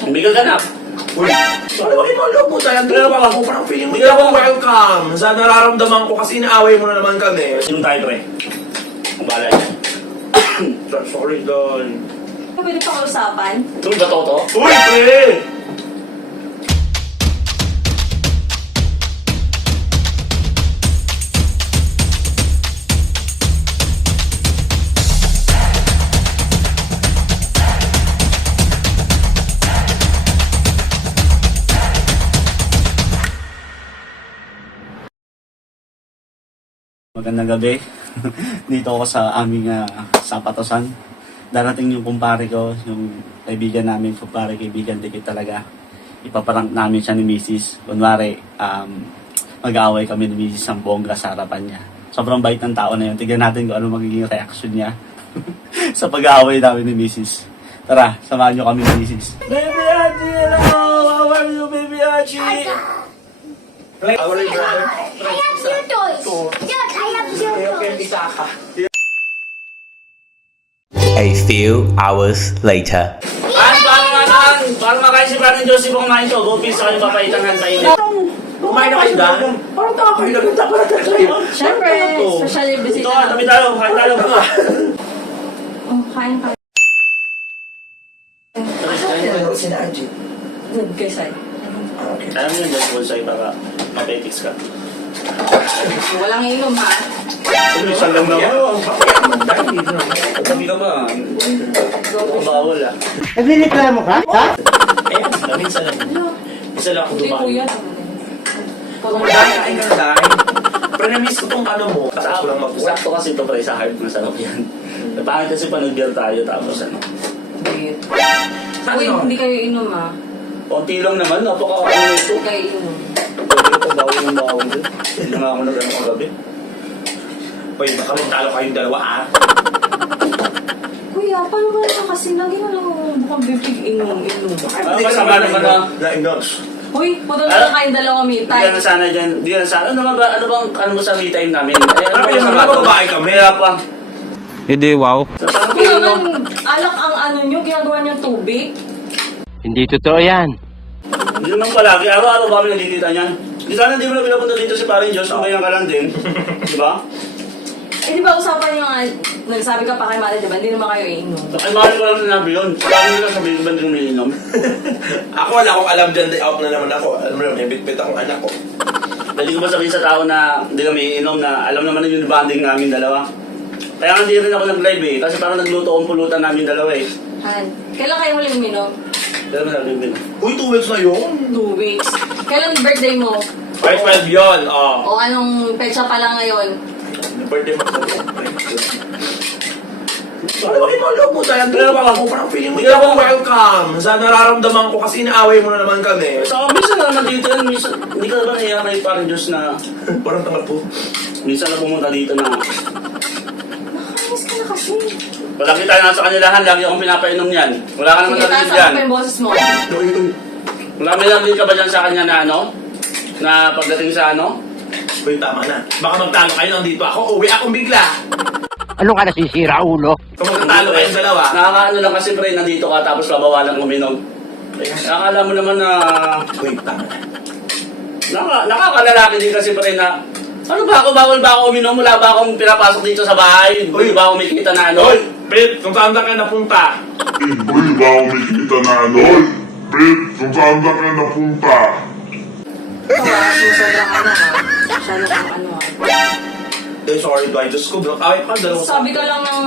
Hindi ka ganap. Uy, ano ba kinolo po tayo? Ang dalawa ako, parang feeling mo hindi ako welcome. Sa nararamdaman ko kasi inaaway mo na naman kami. Sino tayo, pre? Ang balay. Sorry, Don. Pwede pa kausapan? Tuloy ba to? Uy, pre! Magandang gabi. Dito ako sa aming sapatosan. Darating yung kumpare ko, yung kaibigan namin, kumpare, kaibigan dikit talaga. Ipaparang namin siya ni Mrs. Kunwari, mag-aaway kami ni Mrs. ang bongga sa harapan niya. Sobrang bait ng tao na yun. Tignan natin kung ano magiging reaction niya sa pag-aaway namin ni Mrs. Tara, samahan niyo kami ni Mrs. Baby Hachi! Hello! How are you, Baby Hachi? Our brother. I have your toys. Dad, I have your toys. Isa ka. A few hours later. Paano makain si Brother Joseph kung kumain to? Go pizza kayo papaitan ng painit. Kumain na kayo dahil. Parang nakakain na kita para kayo. Siyempre, especially busy Ito, na. tabi tayo. Kain tayo. Oh, kain ka. Ano si Angie? Good, kay Sai. Okay. Alam mo yun, just one sa'yo para mapetics ka. Walang inom, ha? Ano, isang lang naman. Tabi ka ba? Bawal ah. Naglireklamo ka? Ha? Eh, minsan lang. Isa lang ako Hindi, dumaan. kuya. Dahil kain ka na dahil. Pero na-miss ko tong ano mo. Tapos ko lang mag-work. Sakto kasi ito pre, sa heart masarap yan. Pangit kasi pa nag-beer tayo tapos ano. Uy, hindi kayo inom, ha? Konti lang naman, napaka-ano ito. Hindi kayo inom. Pwede ko bawal yung bawal din. Hindi nga ako nag-ano kagabi. Uy, baka magtalo kayong dalawa ah. Kuya, paano ba ito kasi lagi na lang bukang bibig inom. Masama naman na. Laing dogs. Uy, punta na kayong dalawa me Hindi ka time. na sana dyan. Hindi ka na sana. Ano ba? Ano bang ano mo sa me time namin? Eh, Ano bang yung masama mga doon? babae kami? Kaya pa. Hindi, wow. Saan Kung kayo mo? naman, alak ang ano nyo, ginagawa nyo tubig. Hindi totoo yan. Hindi naman palagi. Araw-araw ba kami nagkikita niyan? Di sana hindi mo na pinapunta dito si Paring Diyos. Umayan ka lang din. Di ba? Eh, di ba usapan nyo nga, nagsabi ka pa kay Mate, di ba? Hindi naman kayo iinom. Ay, mahal ko lang sinabi yun. Sabi nila sabihin ko ba hindi umiinom? Ako wala akong alam dyan. Day out na naman ako. Alam mo na, may bit-bit akong anak ko. Pwede ko ba sabihin sa tao na hindi kami iinom na alam naman na yung bonding namin dalawa? Kaya nga hindi rin ako nag-live eh. Kasi parang nagluto akong pulutan namin dalawa eh. Han, kailan kayo huling uminom? Kaya mo nag-live 2 weeks na yun. 2 weeks. Kailan birthday mo? Right, 12 yun. Oh. O anong petsa pa lang ngayon? Birthday mo sa ano ba kinolo mo tayo? Ang dalawa ako, parang feeling mo hindi ako welcome. Sa nararamdaman ko kasi inaaway mo na naman kami. So, minsan naman dito yan. Minsan, hindi ka ba naiya kay Paring Diyos na Parang tanga po. minsan na pumunta dito na Nakakainis ka na kasi. wala kita na sa kanilahan. Lagi akong pinapainom yan. Wala ka naman Sige, narinig taas yan. ako pa yung boses mo. Wala may narinig ka ba dyan sa kanya na ano? Na pagdating sa ano? Uy, tama na. Baka magtalo kayo nandito ako. Uwi akong bigla. Ano ka nasisira, ulo? Kung magtatalo kayong dalawa. Nakakaano lang kasi pre, nandito ka tapos babawalan uminom. Nakakala mo naman na Uy, tama na. nakakalalaki din kasi pre na ano ba ako, bawal ba ako uminom? Wala ba akong pinapasok dito sa bahay? Hindi ba ako may kita na ano? Uy, Pete, kung saan ka napunta? Uy, ba kumikita na ano? Pete, kung saan ka napunta? Sobrang ano ha. Masyado kang ano ha. Eh, sorry, Dwight. Diyos ko, away pa dalawa. Sabi ka lang ng...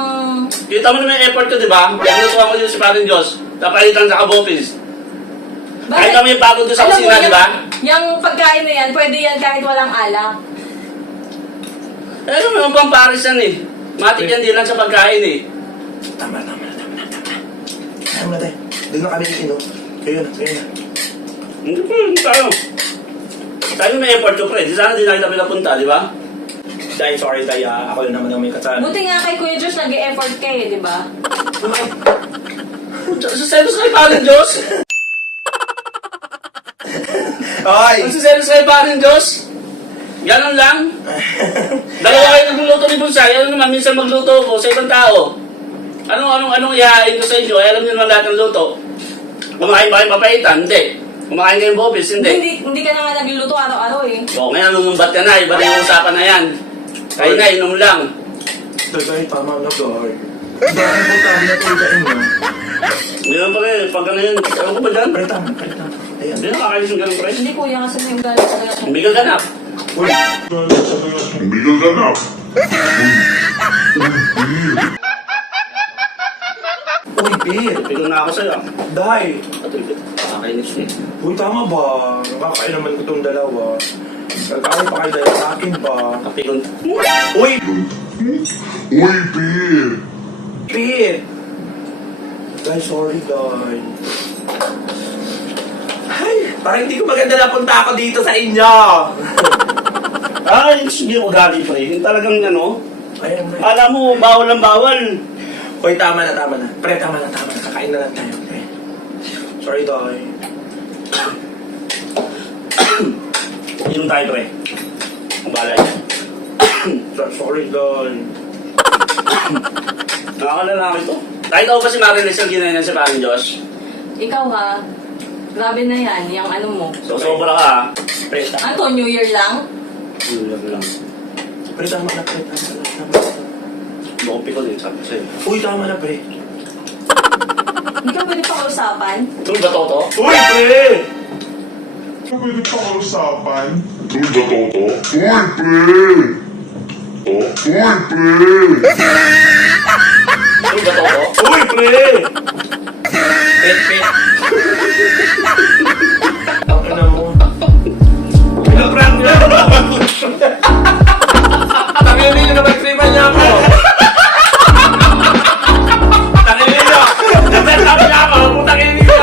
Kita mo naman yung effort ko, di ba? Naglutuan ko yun si Paring Diyos. Napalitan sa kabopis. Kahit kami pagod ko sa Alam mo, kusina, di ba? Yung pagkain na yan, pwede yan kahit walang alak. Eh, ano naman pang pares yan eh. Matik yan din lang sa pagkain eh. Tama. Ayaw na tayo. Doon na kami iinom. Kayo na. Hindi po, tayo. Tayo may effort ko, pre. Di sana di na kita pinapunta, di ba? Dahil sorry, Tay. Ako na naman ang may kasalanan. Buti nga kay Kuya Diyos nag-e-effort ka eh, di ba? Sa selos kay Paring Diyos? Ay! Sa selos kay Paring Diyos? Ganon lang? Dalawa kayo nagluluto ni Bunsay. Ano naman, minsan magluto ko sa ibang tao. Anong ihahain ko sa inyo? Ay, alam niyo naman lahat ng luto. Kumakain ba kayong papaitan? Hindi. Kumakain kayong bopis? Hindi. Hindi ka na nga nagluluto araw-araw eh. O, ngayon nanunumbat ka na. Iba na yung usapan na yan. Kain na, inom lang. Dahil tama na dahil. Dahil po tayo na tulitain mo. Hindi naman pala eh. Pag ano yun, ewan ko ba dyan? Pre, tama. Ayan. Hindi na kakainis yung ganun, pre. Hindi kuya kasi may galit talaga. Umigal ka na. Uy, Umigal ka na. uy, beer. Pigon na ako sa'yo. Dahil. Patulipit. Kakainis eh. Uy, tama ba? Nakakain naman ko itong dalawa. Nagkain pa kayo dahil sa akin ba? Kapigon. Uy, Uy, beer. beer. Dahil sorry, dahil. Ay, parang hindi ko maganda napunta ako dito sa inyo. Ay, sige ko gali, pre. Yung talagang ano, Ayan, pre. alam mo, bawal ang bawal. Uy, tama na. Pre, tama na. Kakain na lang tayo, pre. Sorry, dahil. Inom tayo, pre. Ang balay. Sorry, dahil. Nakakalala ito. Kahit ako ba si Marilis ang ginayan sa parang Diyos? Ikaw ha, grabe na yan, yung ano mo. So, sobra ka. Pre, tama. Ano, New Year lang? Ulang lang. Pre, tama na. Bukong pikon eh, sabi ko sa'yo. Uy, tama na, pre. Hindi ka pwede pakiusapan? Ito ba to? Uy, pre! Pwede pa kausapan? Doon ba toto? Uy, pre! Uy, pre! Ito ba to? Uy, pre! Pet. Ang ina mo. Pinaprank niya. Tangin niyo na nag-tripan niya ako. Tangin niyo. Nag-set-up niya ako. Tangin niyo.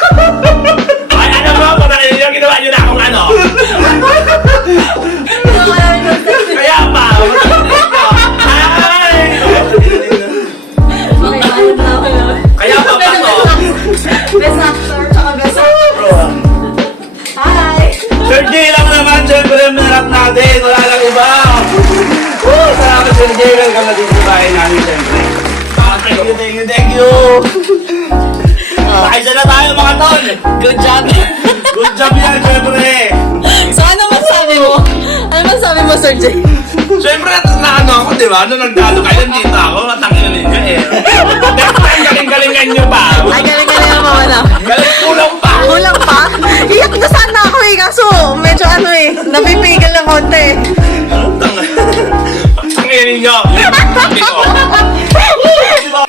Ay, ano mo? Tangin niyo. Ginawa niyo na akong ano. Kaya pa. Ay! Okay, ano na ako yun? Kaya pa pa to. Best actor, tsaka best actor. Hi! Sir J lang naman, syempre, manarap natin. Wala lang iba. Salamat, Sir J. Welcome na din sa bahay namin, syempre. Thank you. Pakisa na tayo, mga tol. Good job! Good job yan, syempre. So ano masabi mo? Ano masabi mo, Sir Jay? Siyempre, na ano ako, di ba? Nung nagtalo kayo, dito ako, matangin na ninyo eh. Next time, galing-galingan nyo pa. Ay, galing-galing ang mama na. Galing kulang pa. Kulang pa? Iyak na sana ako eh, kaso medyo ano eh, napipigil ng konti. Tangin ninyo.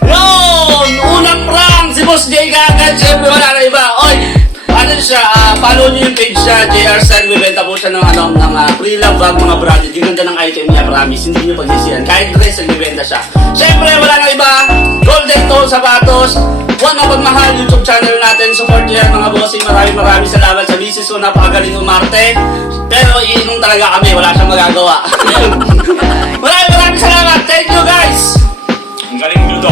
Yun! Unang prank! Si Boss J kagad, syempre wala na iba. Oy! Ano siya, follow niyo yung page siya, JR Style. Bibenta po siya ng pre-love bag, mga branded. Yung ganda ng item niya, promise. Hindi niyo pagsisiyan. Kahit dress, nagbibenta siya. Syempre, wala na iba. Golden Toe, sapatos. One of pagmahal, YouTube channel natin. Support niyo yan, mga bossing. Maraming salamat sa misis ko. Napakagaling umarte. Pero iinom talaga kami. Wala siyang magagawa. Maraming salamat. Thank you, guys! Ang galing nyo to.